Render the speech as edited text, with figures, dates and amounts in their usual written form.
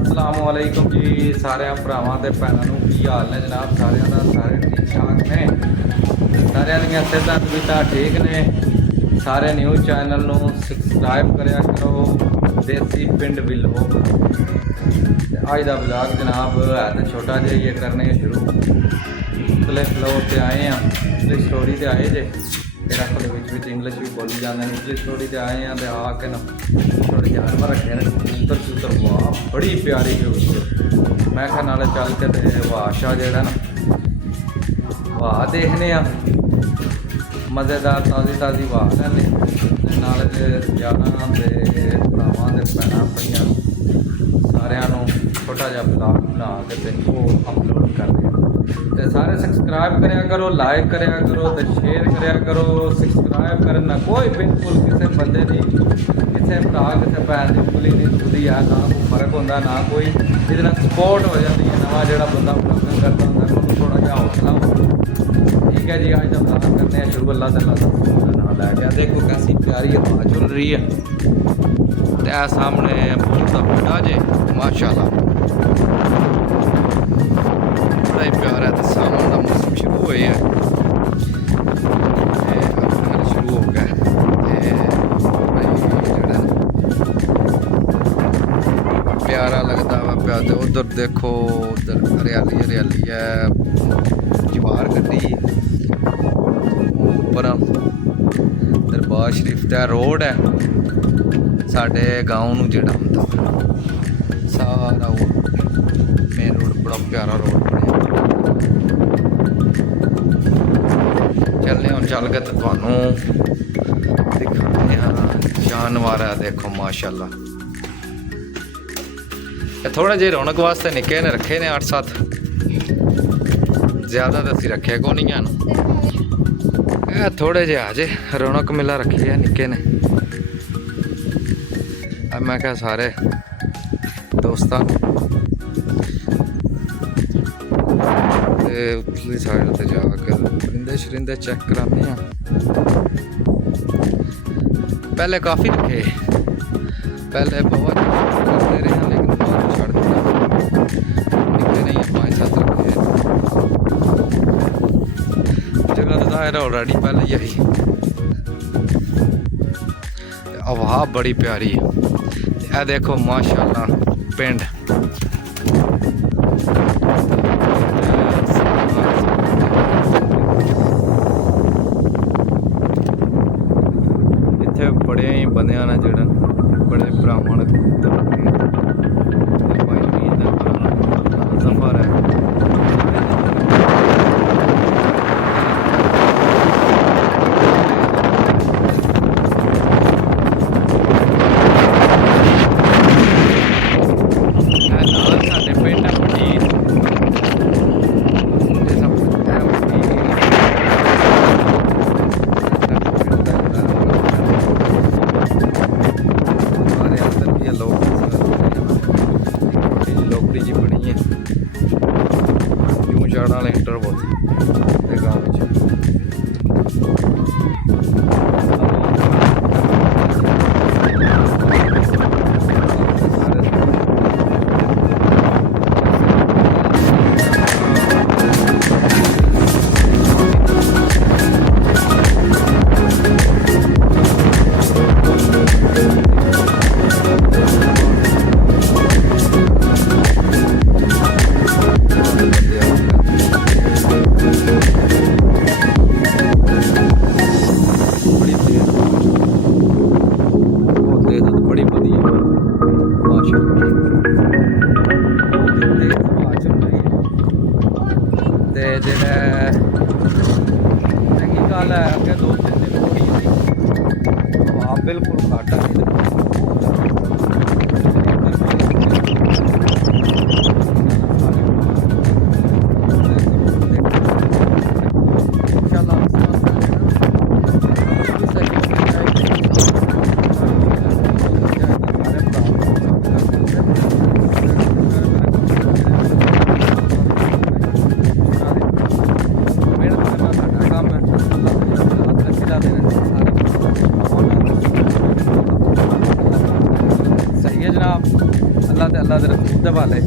अस्सलामुअलैकुम जी सारे भरावां ते भैणां नूं की हाल ने जनाब सारिਆਂ ਦਾ ਸਾਰੇ ठीक ठाक ने सारिਆਂ ਦੀਆਂ ਸਿਹਤਾਂ ਤਬੀਅਤਾਂ ठीक ने सारे न्यूज़ चैनल ਨੂੰ सबसक्राइब करिया करो देसी पिंड विलो अज का ब्लॉग जनाब है तो छोटा जिहा ही करने शुरू उतले फ्लोर से आए हैं इंग्लिश स्टोरी से आए जे मेरा को इंग्लिश भी बोली जाते हैं इंग्लिश स्टोरी से आए हैं तो आके ना थोड़े जानवर रखे हैं कबूतर कबूतर वाह बड़ी प्यारी कबूतर मैं क्या नाले चल के तो वाशा जोड़ा ना वाह देखने मज़ेदार ताज़ी ताज़ी वाह लैने नाले यारां दे भरावां दे भैणां भैयां सारिਆਂ छोटा जहा ब्लॉग बना के तो वो अपलोड कर दिया सारे सबसक्राइब करा करो लाइक करा करो तो शेयर करा करो सबसक्राइब करना कोई बिल्कुल किसी बंदे की किसी भरा किसी भैन की उंगली नहीं दुखती है ना कोई फर्क होता ना कोई इस सपोर्ट हो जाती है नवा जो बंदा ब्लॉगिंग करता होंगे थोड़ा जहा हौसला हो ठीक है जी अज का ब्लॉग करते हैं शुरू अल्लाह तला का नाम लै गया देखो कैसी प्यारी हवा चल रही है तो सामने बोलता बुढ़ा जे माशाल्लाह बड़ा ही प्यार है तो सावन का मौसम शुरू हो गया शुरू हो गया प्यारा लगता वा प्या तो उधर देखो उधर हरियाली हरियाली है जवार गड्डी ऊपर दरबार शरीफ का रोड है साढ़े गाँव नूं जिहड़ा हुंदा सारा वो मेन रोड बड़ा प्यारा रोड बने चलने हम चल के तो थानू दिखाने जानवर है देखो माशाल्लाह थोड़ा जे रौनक वास्ते निक्के ने रखे ने 8-7 ज़्यादा तो असीं रखे को नहीं हैं थोड़े जे आजे रौनक मेला रखी है निक्के ने मैं क्या सारे दोस्तों उतली साइड से जाकर परिंदे शरिंदे चेक कराने पहले काफ़ी रखे पहले बहुत करते रहे लेकिन बाद छड़ दिया निकले नहीं 5-7 रखे जगह तो जाहिर है ऑलरेडी पहले यही हवा बड़ी प्यारी है यह देखो माशाल्लाह पिंड इतने बड़े ही बंदियां ने जेड़ा बड़े ब्राह्मण सफर है लोकड़ी जी बनी है यूं चढ़ने वाले इंटरवल गाँव ਜਨਾਬ ਅੱਲਾ ਤੇ ਅੱਲਾ ਦੇ ਰਸੂਲ ਦੇ ਵਾਲੇ